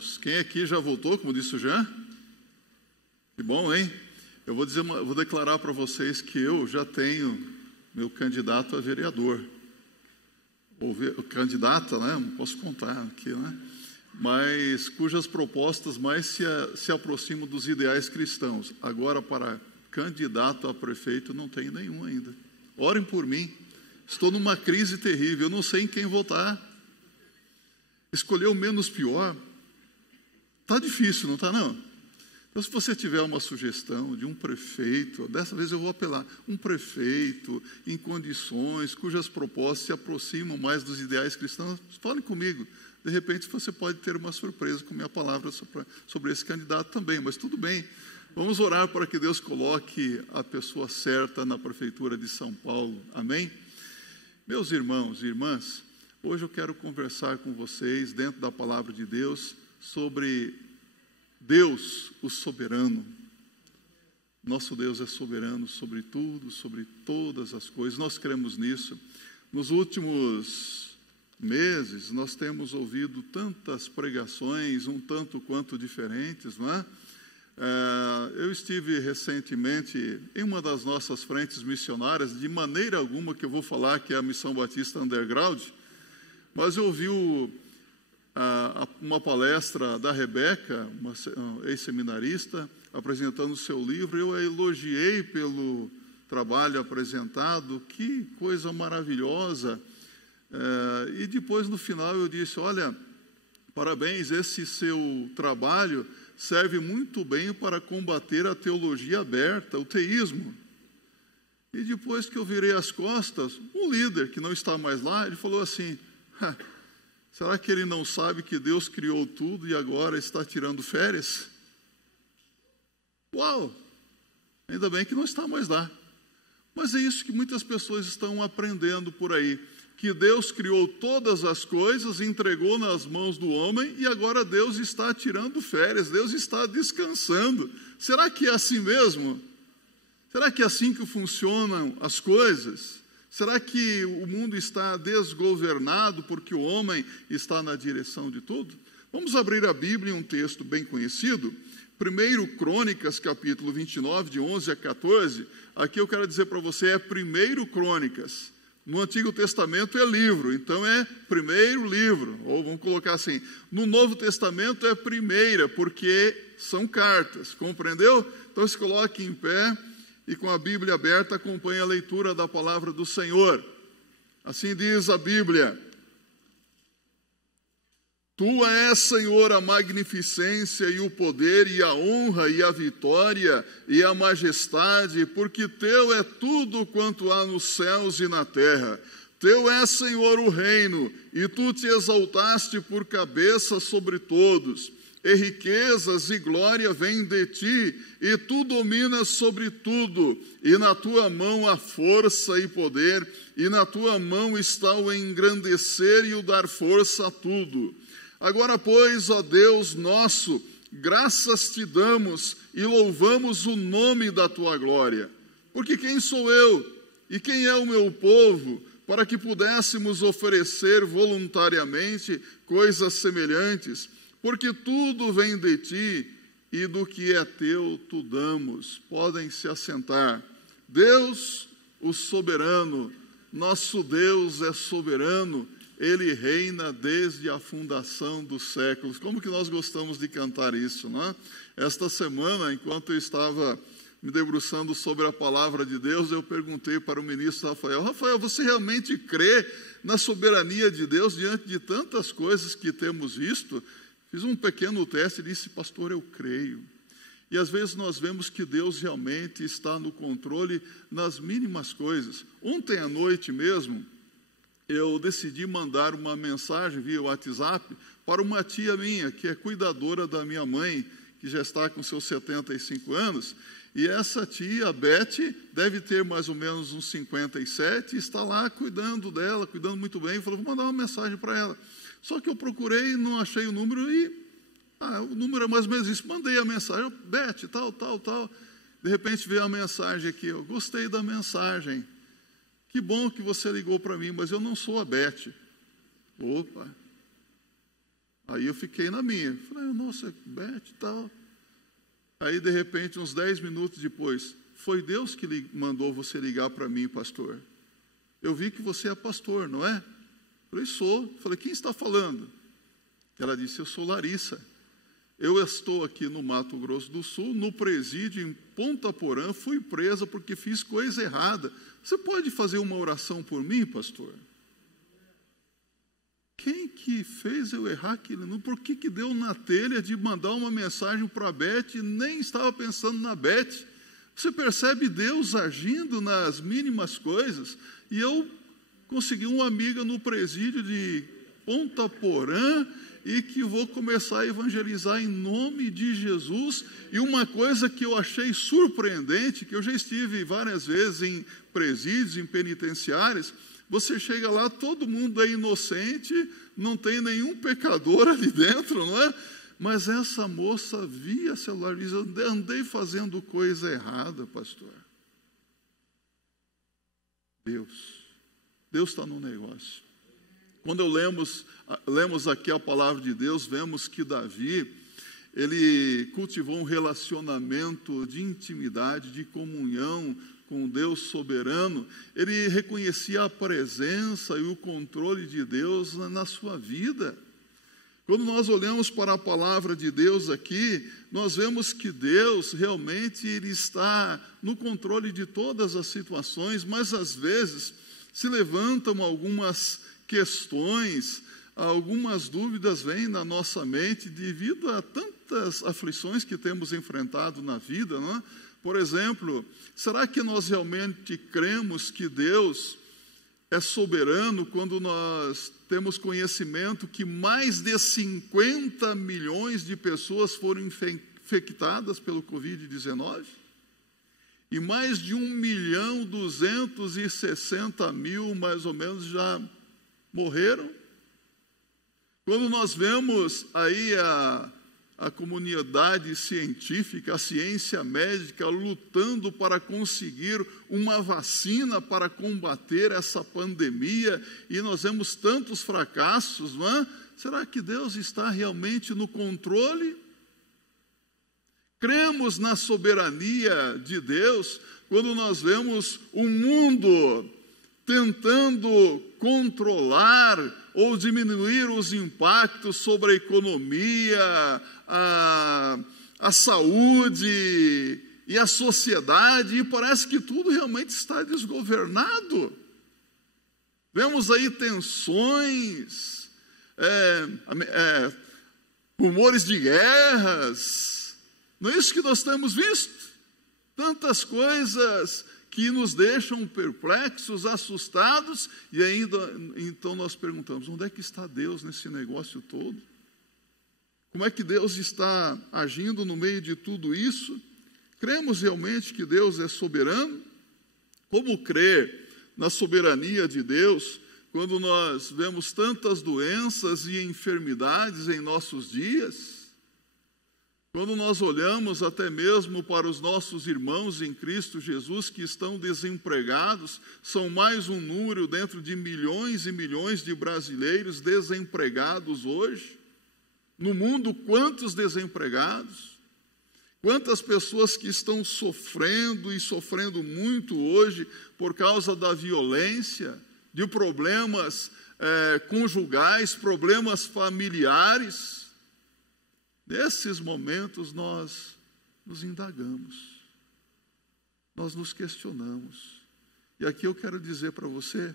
irmãos? Quem aqui já votou, como disse o Jean? Que bom, hein? Eu vou declarar para vocês que eu já tenho meu candidato a vereador. Ou candidata, né? Não posso contar aqui, né? Mas cujas propostas mais se aproximam dos ideais cristãos. Agora, para candidato a prefeito, não tenho nenhum ainda. Orem por mim. Estou numa crise terrível, eu não sei em quem votar. Escolher o menos pior. Está difícil, não está não? Então, se você tiver uma sugestão de um prefeito, dessa vez eu vou apelar, um prefeito em condições, cujas propostas se aproximam mais dos ideais cristãos, fale comigo. De repente, você pode ter uma surpresa com minha palavra sobre esse candidato também, mas tudo bem. Vamos orar para que Deus coloque a pessoa certa na prefeitura de São Paulo. Amém? Meus irmãos e irmãs, hoje eu quero conversar com vocês, dentro da palavra de Deus, sobre Deus, o soberano. Nosso Deus é soberano sobre tudo, sobre todas as coisas. Nós cremos nisso. Nos últimos meses, nós temos ouvido tantas pregações, um tanto quanto diferentes, não é? Eu estive recentemente em uma das nossas frentes missionárias, de maneira alguma que eu vou falar que é a Missão Batista Underground, mas eu ouvi uma palestra da Rebeca, uma ex-seminarista, apresentando o seu livro. Eu a elogiei pelo trabalho apresentado, que coisa maravilhosa. E depois, no final, eu disse: olha, parabéns, esse seu trabalho serve muito bem para combater a teologia aberta, o teísmo. E depois que eu virei as costas, o líder, que não está mais lá, ele falou assim: será que ele não sabe que Deus criou tudo e agora está tirando férias? Uau! Ainda bem que não está mais lá. Mas é isso que muitas pessoas estão aprendendo por aí, que Deus criou todas as coisas, entregou nas mãos do homem e agora Deus está tirando férias, Deus está descansando. Será que é assim mesmo? Será que é assim que funcionam as coisas? Será que o mundo está desgovernado porque o homem está na direção de tudo? Vamos abrir a Bíblia em um texto bem conhecido, 1 Crônicas, capítulo 29, de 11 a 14. Aqui eu quero dizer para você, é 1 Crônicas. No Antigo Testamento é livro, então é primeiro livro, ou vamos colocar assim, no Novo Testamento é primeira, porque são cartas, compreendeu? Então se coloque em pé e com a Bíblia aberta acompanhe a leitura da palavra do Senhor. Assim diz a Bíblia: Tua é, Senhor, a magnificência e o poder e a honra e a vitória e a majestade, porque Teu é tudo quanto há nos céus e na terra. Teu é, Senhor, o reino, e Tu te exaltaste por cabeça sobre todos. E riquezas e glória vêm de Ti, e Tu dominas sobre tudo, e na Tua mão há força e poder, e na Tua mão está o engrandecer e o dar força a tudo. Agora, pois, ó Deus nosso, graças Te damos e louvamos o nome da Tua glória. Porque quem sou eu e quem é o meu povo para que pudéssemos oferecer voluntariamente coisas semelhantes? Porque tudo vem de Ti e do que é Teu Tu damos. Podem se assentar. Deus, o soberano, nosso Deus é soberano. Ele reina desde a fundação dos séculos. Como que nós gostamos de cantar isso, não é? Esta semana, enquanto eu estava me debruçando sobre a palavra de Deus, eu perguntei para o ministro Rafael: Rafael, você realmente crê na soberania de Deus diante de tantas coisas que temos visto? Fiz um pequeno teste e disse: pastor, eu creio. E às vezes nós vemos que Deus realmente está no controle nas mínimas coisas. Ontem à noite mesmo, eu decidi mandar uma mensagem via WhatsApp para uma tia minha, que é cuidadora da minha mãe, que já está com seus 75 anos, e essa tia, a Beth, deve ter mais ou menos uns 57, e está lá cuidando dela, cuidando muito bem. Falou: vou mandar uma mensagem para ela. Só que eu procurei, não achei o número, e o número é mais ou menos isso. Mandei a mensagem: Beth, tal. De repente veio a mensagem aqui: eu gostei da mensagem. Que bom que você ligou para mim, mas eu não sou a Beth. Opa! Aí eu fiquei na minha. Falei, nossa, Beth e tal. Aí, de repente, uns 10 minutos depois, foi Deus que mandou você ligar para mim, pastor. Eu vi que você é pastor, não é? Falei, sou. Falei, quem está falando? Ela disse, eu sou Larissa. Eu estou aqui no Mato Grosso do Sul, no presídio em Ponta Porã, fui presa porque fiz coisa errada. Você pode fazer uma oração por mim, pastor? Quem que fez eu errar aquilo? Por que deu na telha de mandar uma mensagem para a Beth e nem estava pensando na Beth? Você percebe Deus agindo nas mínimas coisas? E eu consegui uma amiga no presídio de Ponta Porã e que vou começar a evangelizar em nome de Jesus. E uma coisa que eu achei surpreendente, que eu já estive várias vezes em presídios, em penitenciárias, você chega lá, todo mundo é inocente, não tem nenhum pecador ali dentro, não é? Mas essa moça via celular e diz, eu andei fazendo coisa errada, pastor. Deus está no negócio. Quando lemos aqui a palavra de Deus, vemos que Davi, ele cultivou um relacionamento de intimidade, de comunhão com Deus soberano. Ele reconhecia a presença e o controle de Deus na sua vida. Quando nós olhamos para a palavra de Deus aqui, nós vemos que Deus realmente ele está no controle de todas as situações, mas às vezes se levantam algumas questões, algumas dúvidas vêm na nossa mente devido a tantas aflições que temos enfrentado na vida, não é? Por exemplo, será que nós realmente cremos que Deus é soberano quando nós temos conhecimento que mais de 50 milhões de pessoas foram infectadas pelo Covid-19? E mais de 1.260.000, mais ou menos, já morreram? Quando nós vemos aí a comunidade científica, a ciência médica lutando para conseguir uma vacina para combater essa pandemia, e nós vemos tantos fracassos, não é? Será que Deus está realmente no controle? Cremos na soberania de Deus quando nós vemos o mundo tentando controlar ou diminuir os impactos sobre a economia, a saúde e a sociedade, e parece que tudo realmente está desgovernado. Vemos aí tensões, rumores de guerras, não é isso que nós temos visto? Tantas coisas que nos deixam perplexos, assustados, e ainda, então nós perguntamos, onde é que está Deus nesse negócio todo? Como é que Deus está agindo no meio de tudo isso? Cremos realmente que Deus é soberano? Como crer na soberania de Deus quando nós vemos tantas doenças e enfermidades em nossos dias? Quando nós olhamos até mesmo para os nossos irmãos em Cristo Jesus que estão desempregados, são mais um número dentro de milhões e milhões de brasileiros desempregados hoje. No mundo, quantos desempregados? Quantas pessoas que estão sofrendo e sofrendo muito hoje por causa da violência, de problemas conjugais, problemas familiares? Nesses momentos nós nos indagamos, nós nos questionamos. E aqui eu quero dizer para você,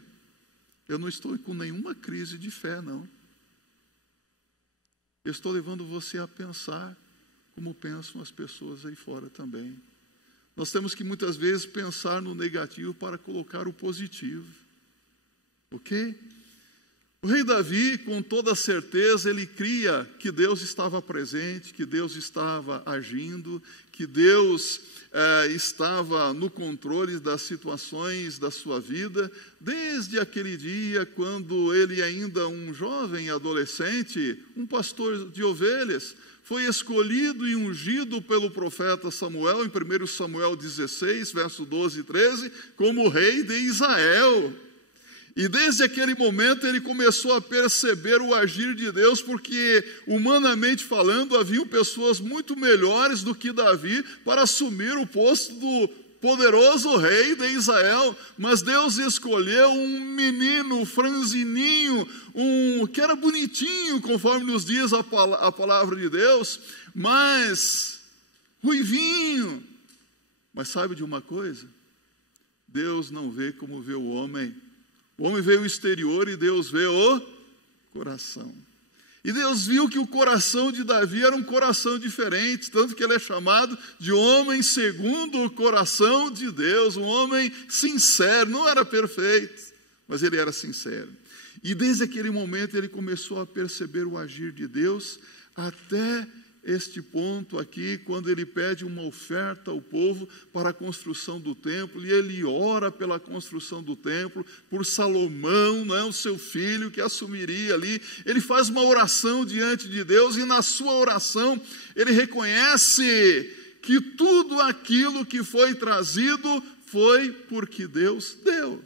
eu não estou com nenhuma crise de fé, não. Eu estou levando você a pensar como pensam as pessoas aí fora também. Nós temos que muitas vezes pensar no negativo para colocar o positivo. Ok? O rei Davi, com toda certeza, ele cria que Deus estava presente, que Deus estava agindo, que Deus estava no controle das situações da sua vida, desde aquele dia quando ele ainda um jovem adolescente, um pastor de ovelhas, foi escolhido e ungido pelo profeta Samuel, em 1 Samuel 16, verso 12 e 13, como rei de Israel. E desde aquele momento ele começou a perceber o agir de Deus, porque, humanamente falando, haviam pessoas muito melhores do que Davi para assumir o posto do poderoso rei de Israel. Mas Deus escolheu um menino franzininho, que era bonitinho, conforme nos diz a palavra de Deus, mas ruivinho. Mas sabe de uma coisa? Deus não vê como vê o homem. O homem vê o exterior e Deus vê o coração. E Deus viu que o coração de Davi era um coração diferente, tanto que ele é chamado de homem segundo o coração de Deus, um homem sincero. Não era perfeito, mas ele era sincero. E desde aquele momento ele começou a perceber o agir de Deus, até este ponto aqui, quando ele pede uma oferta ao povo para a construção do templo, e ele ora pela construção do templo, por Salomão, o seu filho, que assumiria ali. Ele faz uma oração diante de Deus, e na sua oração ele reconhece que tudo aquilo que foi trazido foi porque Deus deu.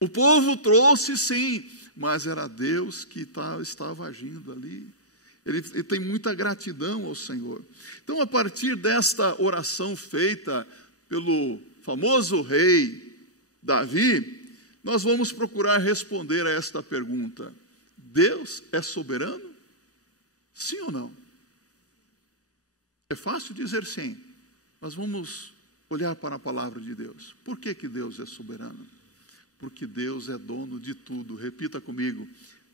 O povo trouxe sim, mas era Deus que estava agindo ali. Ele tem muita gratidão ao Senhor. Então, a partir desta oração feita pelo famoso rei Davi, nós vamos procurar responder a esta pergunta: Deus é soberano? Sim ou não? É fácil dizer sim, mas vamos olhar para a palavra de Deus. Por que Deus é soberano? Porque Deus é dono de tudo. Repita comigo: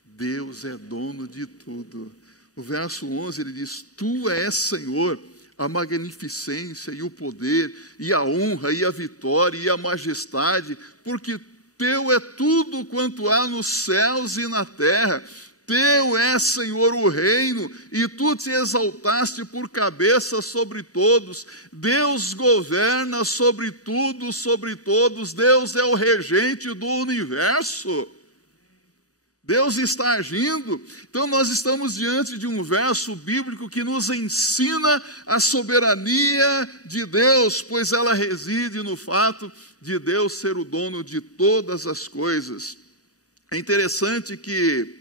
Deus é dono de tudo. O verso 11 ele diz: Tu és, Senhor, a magnificência e o poder, e a honra, e a vitória, e a majestade, porque Teu é tudo quanto há nos céus e na terra. Teu é, Senhor, o reino, e Tu te exaltaste por cabeça sobre todos. Deus governa sobre tudo, sobre todos. Deus é o regente do universo. Deus está agindo. Então nós estamos diante de um verso bíblico que nos ensina a soberania de Deus, pois ela reside no fato de Deus ser o dono de todas as coisas. É interessante que,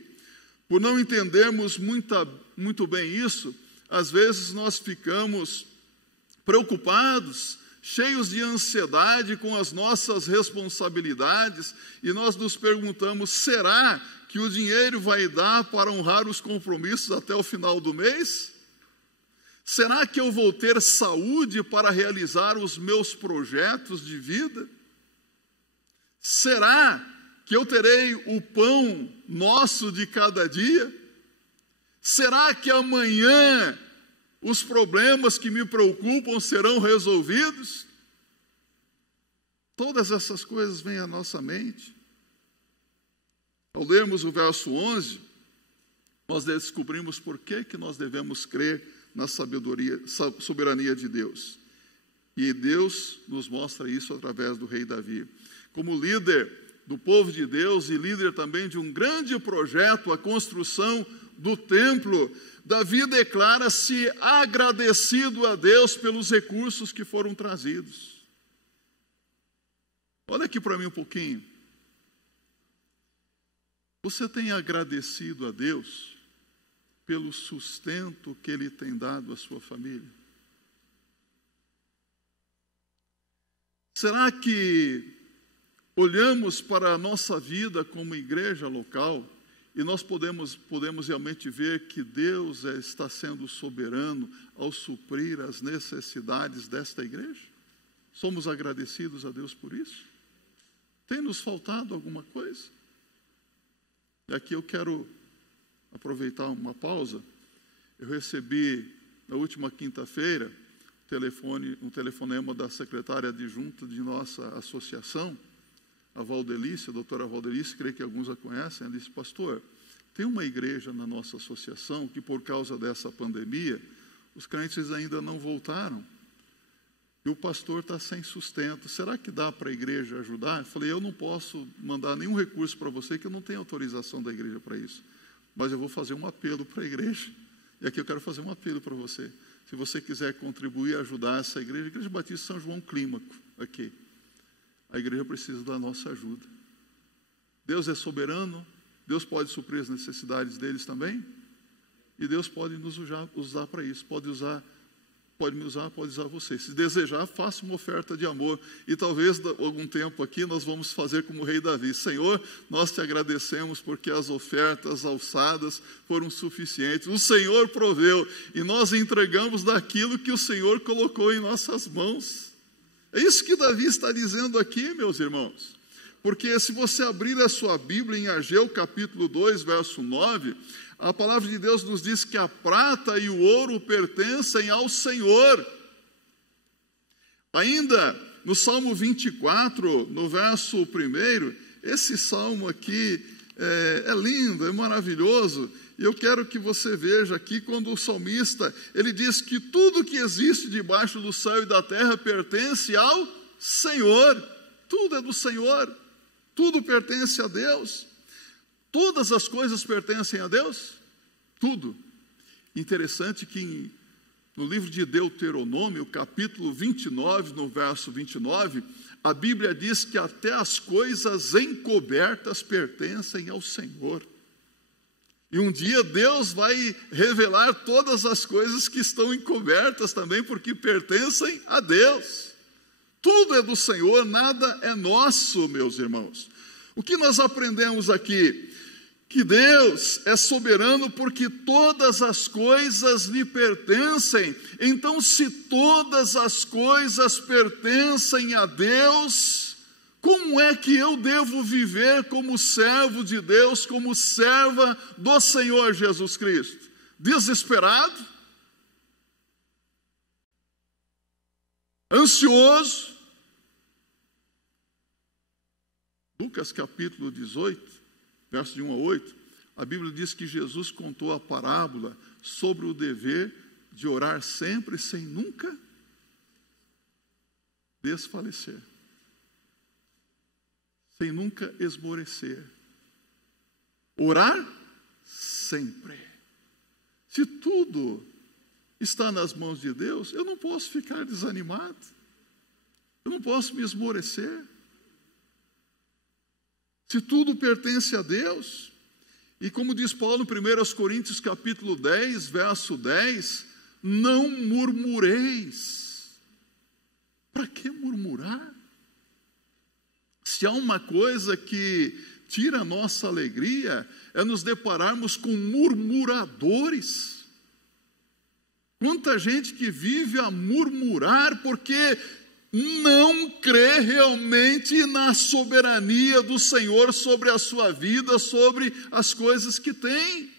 por não entendermos muito bem isso, às vezes nós ficamos preocupados, cheios de ansiedade com as nossas responsabilidades, e nós nos perguntamos: será que o dinheiro vai dar para honrar os compromissos até o final do mês? Será que eu vou ter saúde para realizar os meus projetos de vida? Será que eu terei o pão nosso de cada dia? Será que amanhã os problemas que me preocupam serão resolvidos? Todas essas coisas vêm à nossa mente. Ao lermos o verso 11, nós descobrimos por que nós devemos crer na soberania de Deus. E Deus nos mostra isso através do rei Davi. Como líder do povo de Deus e líder também de um grande projeto, a construção do templo, Davi declara-se agradecido a Deus pelos recursos que foram trazidos. Olha aqui para mim um pouquinho. Você tem agradecido a Deus pelo sustento que Ele tem dado à sua família? Será que olhamos para a nossa vida como igreja local e nós podemos realmente ver que Deus está sendo soberano ao suprir as necessidades desta igreja? Somos agradecidos a Deus por isso? Tem nos faltado alguma coisa? E aqui eu quero aproveitar uma pausa. Eu recebi na última quinta-feira um telefonema da secretária adjunta de nossa associação, a Valdelice, a doutora Valdelice, creio que alguns a conhecem. Ela disse: pastor, tem uma igreja na nossa associação que, por causa dessa pandemia, os crentes ainda não voltaram. E o pastor está sem sustento. Será que dá para a igreja ajudar? Eu falei: eu não posso mandar nenhum recurso para você, que eu não tenho autorização da igreja para isso. Mas eu vou fazer um apelo para a igreja. E aqui eu quero fazer um apelo para você. Se você quiser contribuir, ajudar essa igreja, a Igreja Batista São João Clímaco, aqui. A igreja precisa da nossa ajuda. Deus é soberano, Deus pode suprir as necessidades deles também, e Deus pode nos usar para isso, pode me usar, pode usar você. Se desejar, faça uma oferta de amor, e talvez algum tempo aqui nós vamos fazer como o rei Davi: Senhor, nós te agradecemos porque as ofertas alçadas foram suficientes, o Senhor proveu, e nós entregamos daquilo que o Senhor colocou em nossas mãos. É isso que Davi está dizendo aqui, meus irmãos. Porque se você abrir a sua Bíblia em Ageu capítulo 2, verso 9, a palavra de Deus nos diz que a prata e o ouro pertencem ao Senhor. Ainda no Salmo 24, no verso 1, esse salmo aqui é lindo, é maravilhoso. E eu quero que você veja aqui quando o salmista, ele diz que tudo que existe debaixo do céu e da terra pertence ao Senhor. Tudo é do Senhor. Tudo pertence a Deus. Todas as coisas pertencem a Deus? Tudo. Interessante que no livro de Deuteronômio, capítulo 29, no verso 29, a Bíblia diz que até as coisas encobertas pertencem ao Senhor. E um dia Deus vai revelar todas as coisas que estão encobertas também, porque pertencem a Deus. Tudo é do Senhor, nada é nosso, meus irmãos. O que nós aprendemos aqui? Que Deus é soberano porque todas as coisas lhe pertencem. Então, se todas as coisas pertencem a Deus, como é que eu devo viver como servo de Deus, como serva do Senhor Jesus Cristo? Desesperado? Ansioso? Lucas capítulo 18, verso de 1 a 8, a Bíblia diz que Jesus contou a parábola sobre o dever de orar sempre sem nunca desfalecer, sem nunca esmorecer. Orar sempre. Se tudo está nas mãos de Deus, eu não posso ficar desanimado, eu não posso me esmorecer. Se tudo pertence a Deus, e como diz Paulo em 1 Coríntios capítulo 10, verso 10, não murmureis. Para que murmurar? Se há uma coisa que tira a nossa alegria, é nos depararmos com murmuradores. Quanta gente que vive a murmurar porque não crê realmente na soberania do Senhor sobre a sua vida, sobre as coisas que tem.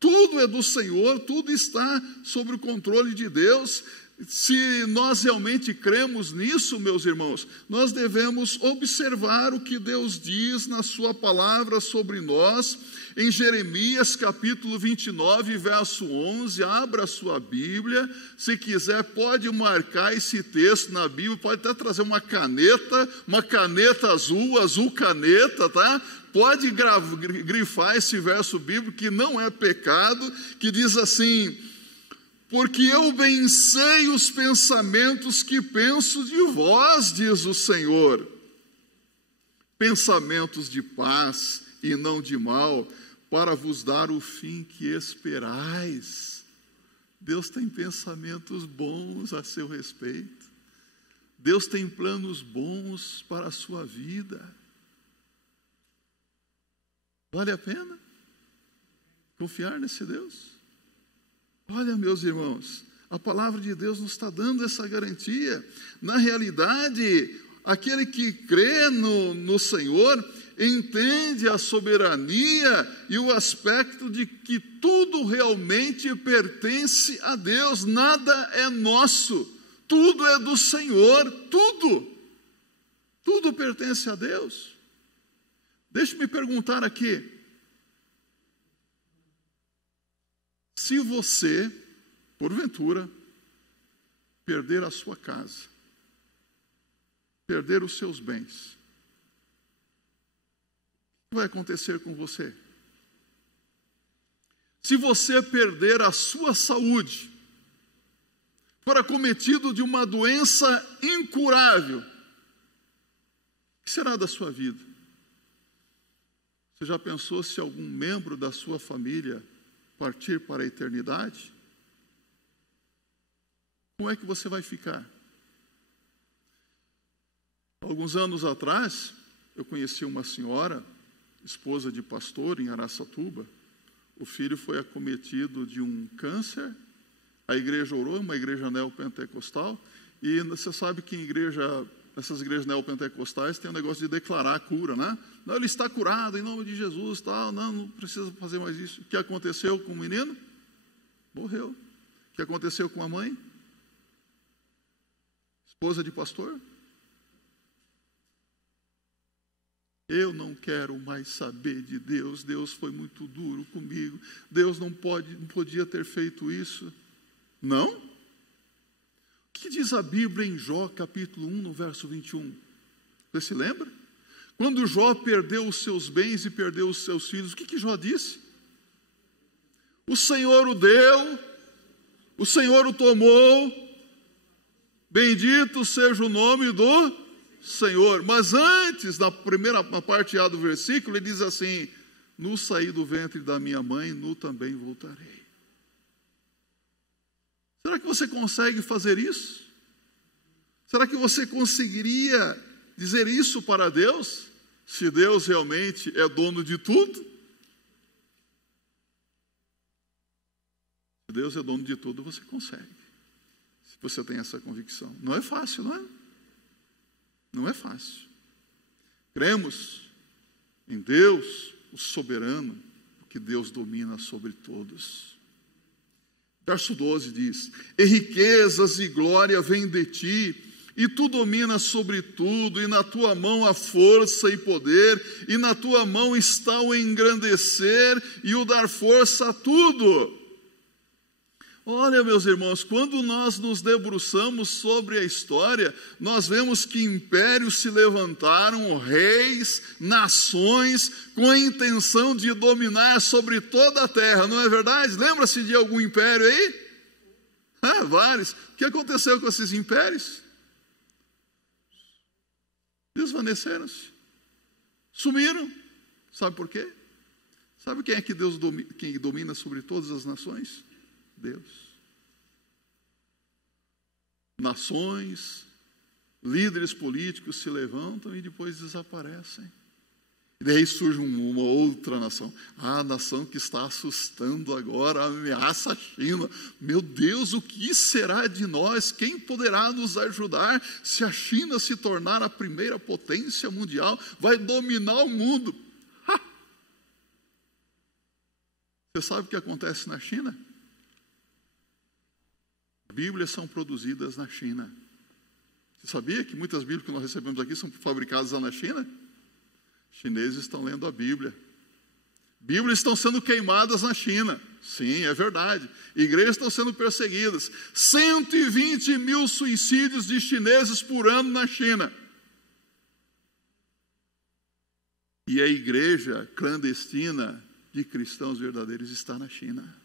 Tudo é do Senhor, tudo está sob o controle de Deus. Se nós realmente cremos nisso, meus irmãos, nós devemos observar o que Deus diz na sua palavra sobre nós. Em Jeremias capítulo 29, verso 11, abra a sua Bíblia, se quiser pode marcar esse texto na Bíblia, pode até trazer uma caneta azul, azul caneta, tá? Pode grifar esse verso bíblico, que não é pecado, que diz assim: porque eu bem sei os pensamentos que penso de vós, diz o Senhor, pensamentos de paz e não de mal, para vos dar o fim que esperais. Deus tem pensamentos bons a seu respeito. Deus tem planos bons para a sua vida. Vale a pena confiar nesse Deus? Olha, meus irmãos, a palavra de Deus nos está dando essa garantia. Na realidade, aquele que crê no Senhor entende a soberania e o aspecto de que tudo realmente pertence a Deus, nada é nosso, tudo é do Senhor, tudo pertence a Deus. Deixe-me perguntar aqui, se você, porventura, perder a sua casa, perder os seus bens, o que vai acontecer com você? Se você perder a sua saúde, for acometido de uma doença incurável, o que será da sua vida? Você já pensou se algum membro da sua família partir para a eternidade? Como é que você vai ficar? Alguns anos atrás, eu conheci uma senhora, esposa de pastor em Araçatuba. O filho foi acometido de um câncer. A igreja orou, uma igreja neopentecostal. E você sabe que essas igrejas neopentecostais têm um negócio de declarar a cura, né? Não, ele está curado em nome de Jesus, tal. Não precisa fazer mais isso. O que aconteceu com o menino? Morreu. O que aconteceu com a mãe? Esposa de pastor? Eu não quero mais saber de Deus. Deus foi muito duro comigo. Deus não podia ter feito isso. Não? O que diz a Bíblia em Jó, capítulo 1, no verso 21? Você se lembra? Quando Jó perdeu os seus bens e perdeu os seus filhos, o que Jó disse? O Senhor o deu, o Senhor o tomou, bendito seja o nome do Senhor. Mas antes, na parte A do versículo, ele diz assim: nu saí do ventre da minha mãe, nu também voltarei. Será que você consegue fazer isso? Será que você conseguiria dizer isso para Deus? Se Deus realmente é dono de tudo? Se Deus é dono de tudo, você consegue. Se você tem essa convicção. Não é fácil, não é? Não é fácil. Cremos em Deus, o soberano, porque Deus domina sobre todos. Verso 12 diz: e riquezas e glória vêm de ti, e tu dominas sobre tudo, e na tua mão há força e poder, e na tua mão está o engrandecer e o dar força a tudo. Olha, meus irmãos, quando nós nos debruçamos sobre a história, nós vemos que impérios se levantaram, reis, nações, com a intenção de dominar sobre toda a terra, não é verdade? Lembra-se de algum império aí? Vários. O que aconteceu com esses impérios? Desvaneceram-se. Sumiram. Sabe por quê? Sabe quem é que quem domina sobre todas as nações? Deus. Nações, líderes políticos se levantam e depois desaparecem. E daí surge uma outra nação. A nação que está assustando agora, a ameaça a China. Meu Deus, o que será de nós? Quem poderá nos ajudar se a China se tornar a primeira potência mundial? Vai dominar o mundo. Você sabe o que acontece na China? Bíblias são produzidas na China. Você sabia que muitas Bíblias que nós recebemos aqui são fabricadas lá na China? Chineses estão lendo a Bíblia. Bíblias estão sendo queimadas na China. Sim, é verdade. Igrejas estão sendo perseguidas. 120 mil suicídios de chineses por ano na China. E a igreja clandestina de cristãos verdadeiros está na China.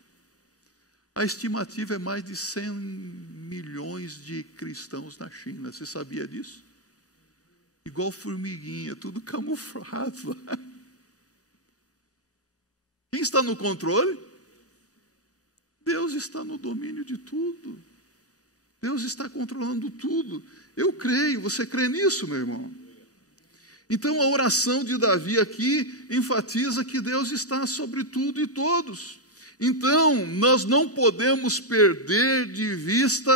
A estimativa é mais de 100 milhões de cristãos na China. Você sabia disso? Igual formiguinha, tudo camuflado. Quem está no controle? Deus está no domínio de tudo. Deus está controlando tudo. Eu creio, você crê nisso, meu irmão? Então a oração de Davi aqui enfatiza que Deus está sobre tudo e todos. Então, nós não podemos perder de vista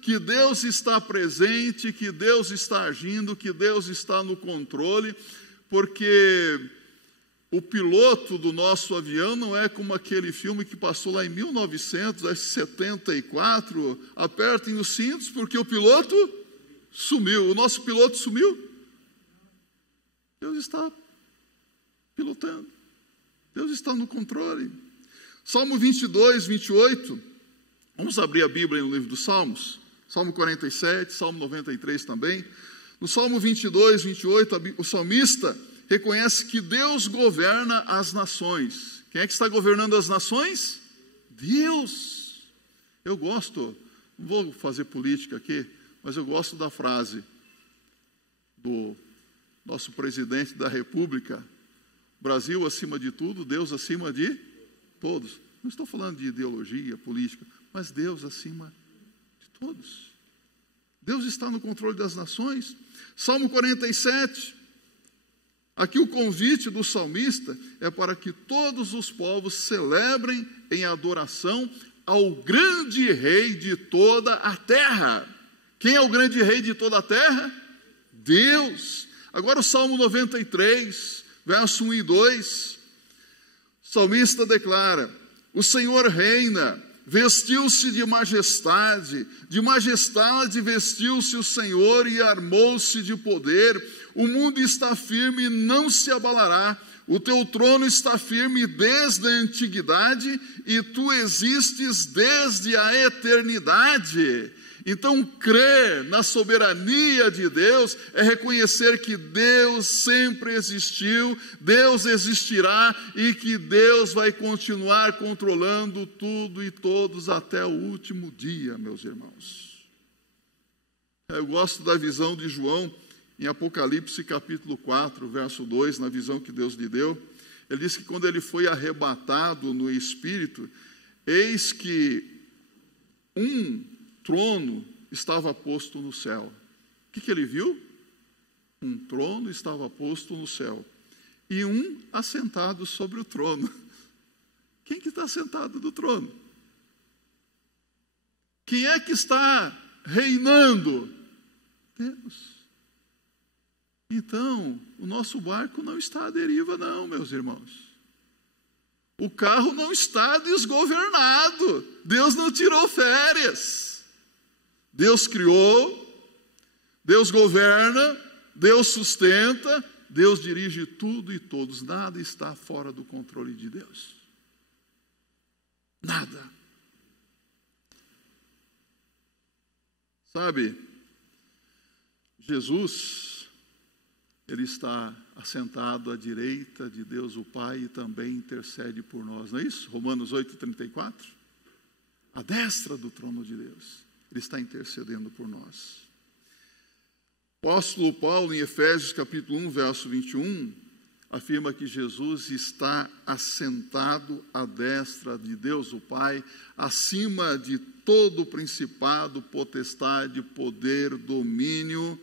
que Deus está presente, que Deus está agindo, que Deus está no controle, porque o piloto do nosso avião não é como aquele filme que passou lá em 1974, apertem os cintos porque o piloto sumiu. O nosso piloto sumiu. Deus está pilotando. Deus está no controle. Salmo 22, 28, vamos abrir a Bíblia no livro dos Salmos, Salmo 47, Salmo 93 também. No Salmo 22, 28, o salmista reconhece que Deus governa as nações. Quem é que está governando as nações? Deus. Eu gosto, não vou fazer política aqui, mas eu gosto da frase do nosso presidente da República, Brasil acima de tudo, Deus acima de todos. Não estou falando de ideologia política, mas Deus acima de todos. Deus está no controle das nações. Salmo 47. Aqui o convite do salmista é para que todos os povos celebrem em adoração ao grande rei de toda a terra. Quem é o grande rei de toda a terra? Deus. Agora o Salmo 93, verso 1 e 2. O salmista declara: o Senhor reina, vestiu-se de majestade vestiu-se o Senhor e armou-se de poder. O mundo está firme e não se abalará. O teu trono está firme desde a antiguidade e tu existes desde a eternidade. Então, crer na soberania de Deus é reconhecer que Deus sempre existiu, Deus existirá e que Deus vai continuar controlando tudo e todos até o último dia, meus irmãos. Eu gosto da visão de João em Apocalipse capítulo 4, verso 2, na visão que Deus lhe deu. Ele diz que quando ele foi arrebatado no Espírito, eis que um trono estava posto no céu. O que ele viu? Um trono estava posto no céu e um assentado sobre o trono. Quem que está sentado no trono? Quem é que está reinando? Deus. Então, o nosso barco não está à deriva não, meus irmãos. O carro não está desgovernado. Deus não tirou férias. Deus criou, Deus governa, Deus sustenta, Deus dirige tudo e todos. Nada está fora do controle de Deus. Nada. Sabe, Jesus, ele está assentado à direita de Deus o Pai e também intercede por nós, não é isso? Romanos 8,34. À destra do trono de Deus, ele está intercedendo por nós. O apóstolo Paulo, em Efésios capítulo 1, verso 21, afirma que Jesus está assentado à destra de Deus o Pai, acima de todo principado, potestade, poder, domínio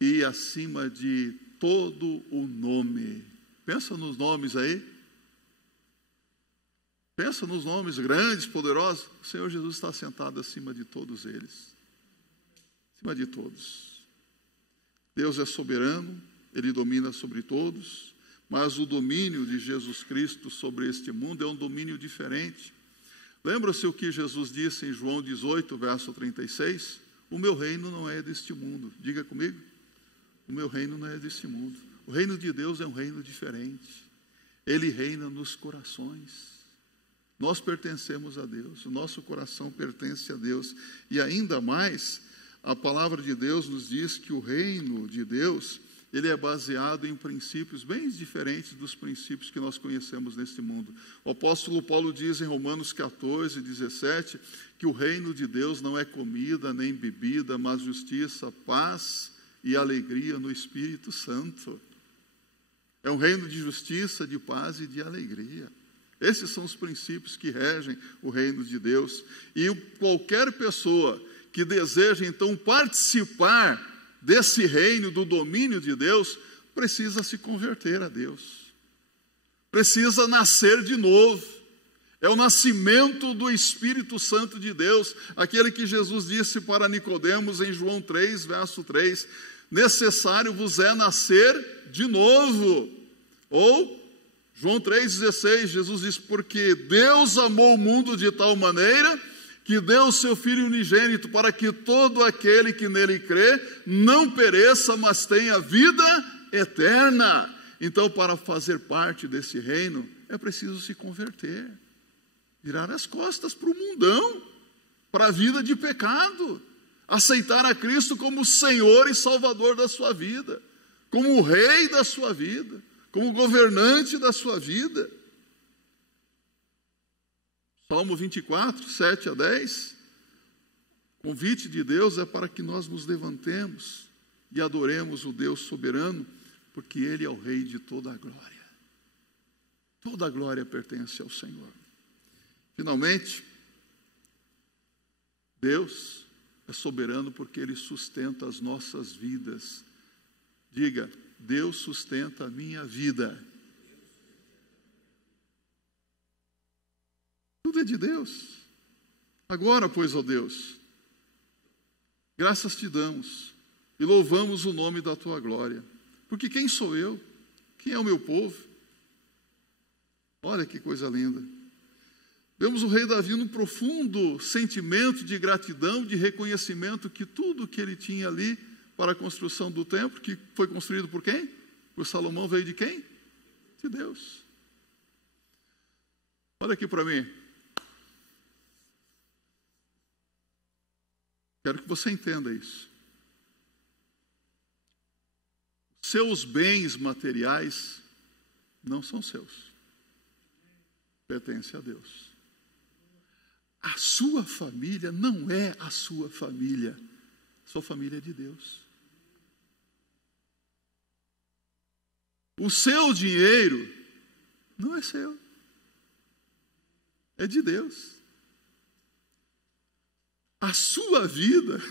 e acima de todo o nome. Pensa nos nomes aí. Pensa nos nomes grandes, poderosos. O Senhor Jesus está sentado acima de todos eles. Acima de todos. Deus é soberano, Ele domina sobre todos, mas o domínio de Jesus Cristo sobre este mundo é um domínio diferente. Lembra-se o que Jesus disse em João 18, verso 36? O meu reino não é deste mundo. Diga comigo. O meu reino não é deste mundo. O reino de Deus é um reino diferente. Ele reina nos corações. Nós pertencemos a Deus, o nosso coração pertence a Deus. E ainda mais, a palavra de Deus nos diz que o reino de Deus, ele é baseado em princípios bem diferentes dos princípios que nós conhecemos neste mundo. O apóstolo Paulo diz em Romanos 14, 17, que o reino de Deus não é comida nem bebida, mas justiça, paz e alegria no Espírito Santo. É um reino de justiça, de paz e de alegria. Esses são os princípios que regem o reino de Deus. E qualquer pessoa que deseja, então, participar desse reino, do domínio de Deus, precisa se converter a Deus. Precisa nascer de novo. É o nascimento do Espírito Santo de Deus, aquele que Jesus disse para Nicodemos em João 3, verso 3, necessário vos é nascer de novo. Ou, João 3,16, Jesus diz, porque Deus amou o mundo de tal maneira que deu o seu Filho unigênito para que todo aquele que nele crê não pereça, mas tenha vida eterna. Então, para fazer parte desse reino, é preciso se converter, virar as costas para o mundão, para a vida de pecado, aceitar a Cristo como Senhor e Salvador da sua vida, como o Rei da sua vida, como governante da sua vida. Salmo 24, 7 a 10. O convite de Deus é para que nós nos levantemos e adoremos o Deus soberano, porque Ele é o Rei de toda a glória. Toda a glória pertence ao Senhor. Finalmente, Deus é soberano porque Ele sustenta as nossas vidas. Diga, Deus sustenta a minha vida. Tudo é de Deus. Agora, pois, ó Deus, graças te damos e louvamos o nome da tua glória. Porque quem sou eu? Quem é o meu povo? Olha que coisa linda. Vemos o rei Davi num profundo sentimento de gratidão, de reconhecimento que tudo que ele tinha ali para a construção do templo, que foi construído por quem? Por Salomão, veio de quem? De Deus. Olha aqui para mim. Quero que você entenda isso. Seus bens materiais não são seus. Pertence a Deus. A sua família não é a sua família. Sua família é de Deus. O seu dinheiro não é seu. É de Deus. A sua vida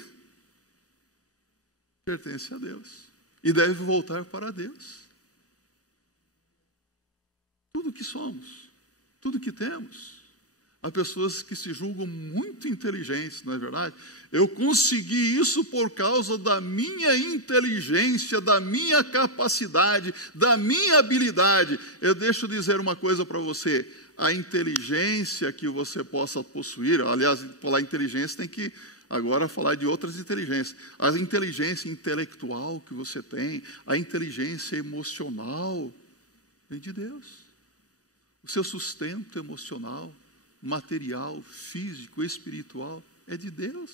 pertence a Deus. E deve voltar para Deus. Tudo que somos, tudo que temos. Há pessoas que se julgam muito inteligentes, não é verdade? Eu consegui isso por causa da minha inteligência, da minha capacidade, da minha habilidade. Eu deixo dizer uma coisa para você. A inteligência que você possa possuir, aliás, falar inteligência tem que agora falar de outras inteligências. A inteligência intelectual que você tem, a inteligência emocional, vem de Deus. O seu sustento emocional, material, físico, espiritual, é de Deus.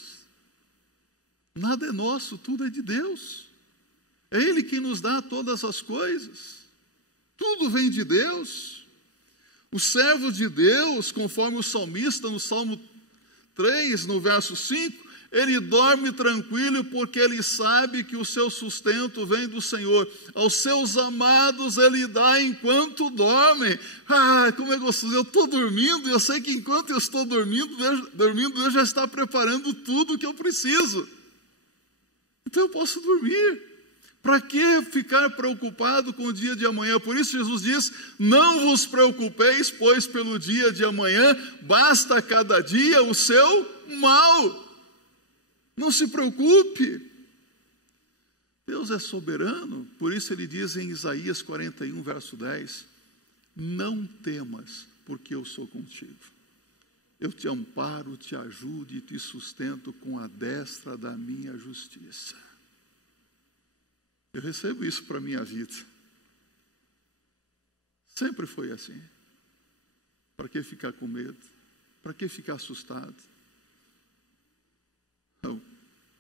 Nada é nosso, tudo é de Deus. É Ele quem nos dá todas as coisas. Tudo vem de Deus. O servo de Deus, conforme o salmista no Salmo 3, no verso 5, ele dorme tranquilo porque ele sabe que o seu sustento vem do Senhor. Aos seus amados ele dá enquanto dormem. Ah, como é gostoso, eu estou dormindo e eu sei que enquanto eu estou dormindo, Deus já está preparando tudo o que eu preciso. Então eu posso dormir. Para que ficar preocupado com o dia de amanhã? Por isso Jesus diz, não vos preocupeis, pois pelo dia de amanhã basta cada dia o seu mal. Não se preocupe. Deus é soberano, por isso ele diz em Isaías 41, verso 10, não temas, porque eu sou contigo. Eu te amparo, te ajudo e te sustento com a destra da minha justiça. Eu recebo isso para a minha vida. Sempre foi assim. Para que ficar com medo? Para que ficar assustado? Não.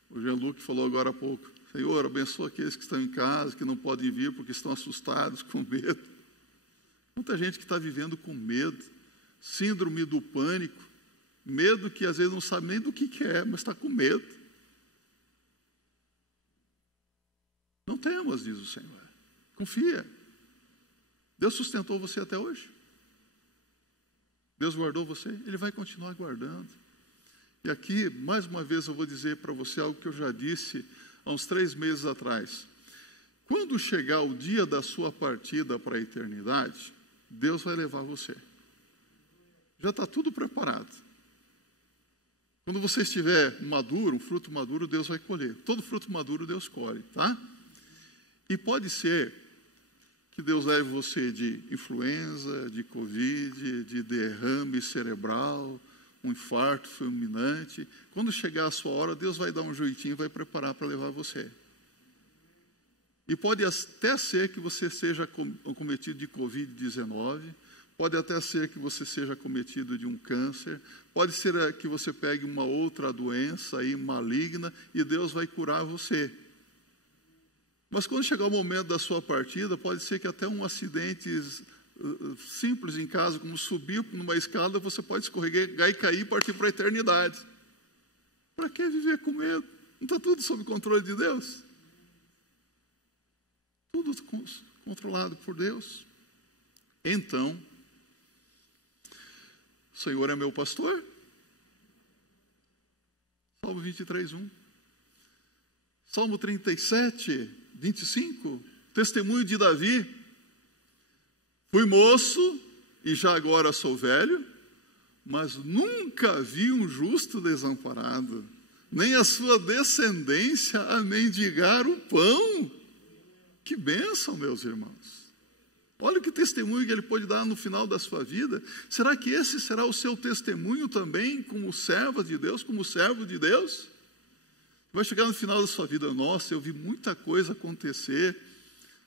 O Jean-Luc falou agora há pouco, Senhor, abençoa aqueles que estão em casa, que não podem vir porque estão assustados, com medo. Muita gente que está vivendo com medo, síndrome do pânico, medo que às vezes não sabe nem do que é, mas está com medo. Não temas, diz o Senhor. Confia. Deus sustentou você até hoje. Deus guardou você, Ele vai continuar guardando. E aqui, mais uma vez, eu vou dizer para você algo que eu já disse há uns 3 meses atrás. Quando chegar o dia da sua partida para a eternidade, Deus vai levar você. Já está tudo preparado. Quando você estiver maduro, um fruto maduro, Deus vai colher. Todo fruto maduro Deus colhe, tá? E pode ser que Deus leve você de influenza, de Covid, de derrame cerebral, um infarto fulminante. Quando chegar a sua hora, Deus vai dar um jeitinho e vai preparar para levar você. E pode até ser que você seja cometido de Covid-19, pode até ser que você seja cometido de um câncer, pode ser que você pegue uma outra doença aí maligna e Deus vai curar você. Mas quando chegar o momento da sua partida, pode ser que até um acidente simples em casa, como subir numa escada, você pode escorregar e cair e partir para a eternidade. Para que viver com medo? Não está tudo sob controle de Deus? Tudo controlado por Deus. Então, O Senhor é meu pastor. Salmo 23:1. Salmo 37:25. Testemunho de Davi. Fui moço e já agora sou velho, mas nunca vi um justo desamparado, nem a sua descendência a mendigar o pão. Que bênção, meus irmãos. Olha que testemunho que ele pode dar no final da sua vida. Será que esse será o seu testemunho também, como serva de Deus, como servo de Deus? Vai chegar no final da sua vida: nossa, eu vi muita coisa acontecer.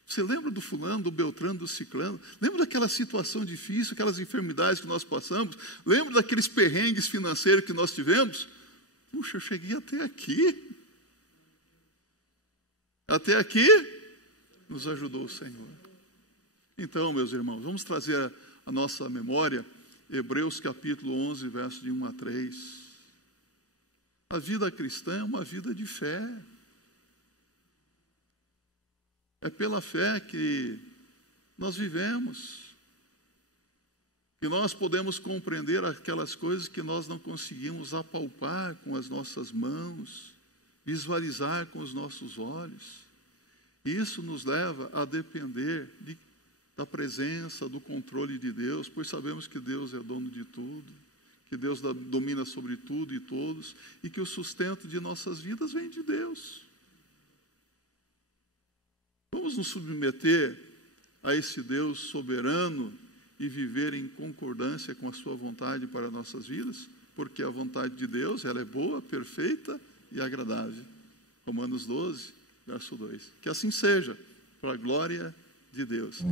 Você lembra do fulano, do Beltrano, do Ciclano? Lembra daquela situação difícil, aquelas enfermidades que nós passamos? Lembra daqueles perrengues financeiros que nós tivemos? Puxa, eu cheguei até aqui. Até aqui nos ajudou o Senhor. Então, meus irmãos, vamos trazer a nossa memória Hebreus capítulo 11, versos de 1 a 3. A vida cristã é uma vida de fé. É pela fé que nós vivemos, que nós podemos compreender aquelas coisas que nós não conseguimos apalpar com as nossas mãos, visualizar com os nossos olhos. Isso nos leva a depender da presença, do controle de Deus, pois sabemos que Deus é dono de tudo, que Deus domina sobre tudo e todos, e que o sustento de nossas vidas vem de Deus. Vamos nos submeter a esse Deus soberano e viver em concordância com a sua vontade para nossas vidas, porque a vontade de Deus, ela é boa, perfeita e agradável. Romanos 12, verso 2. Que assim seja, para a glória de Deus.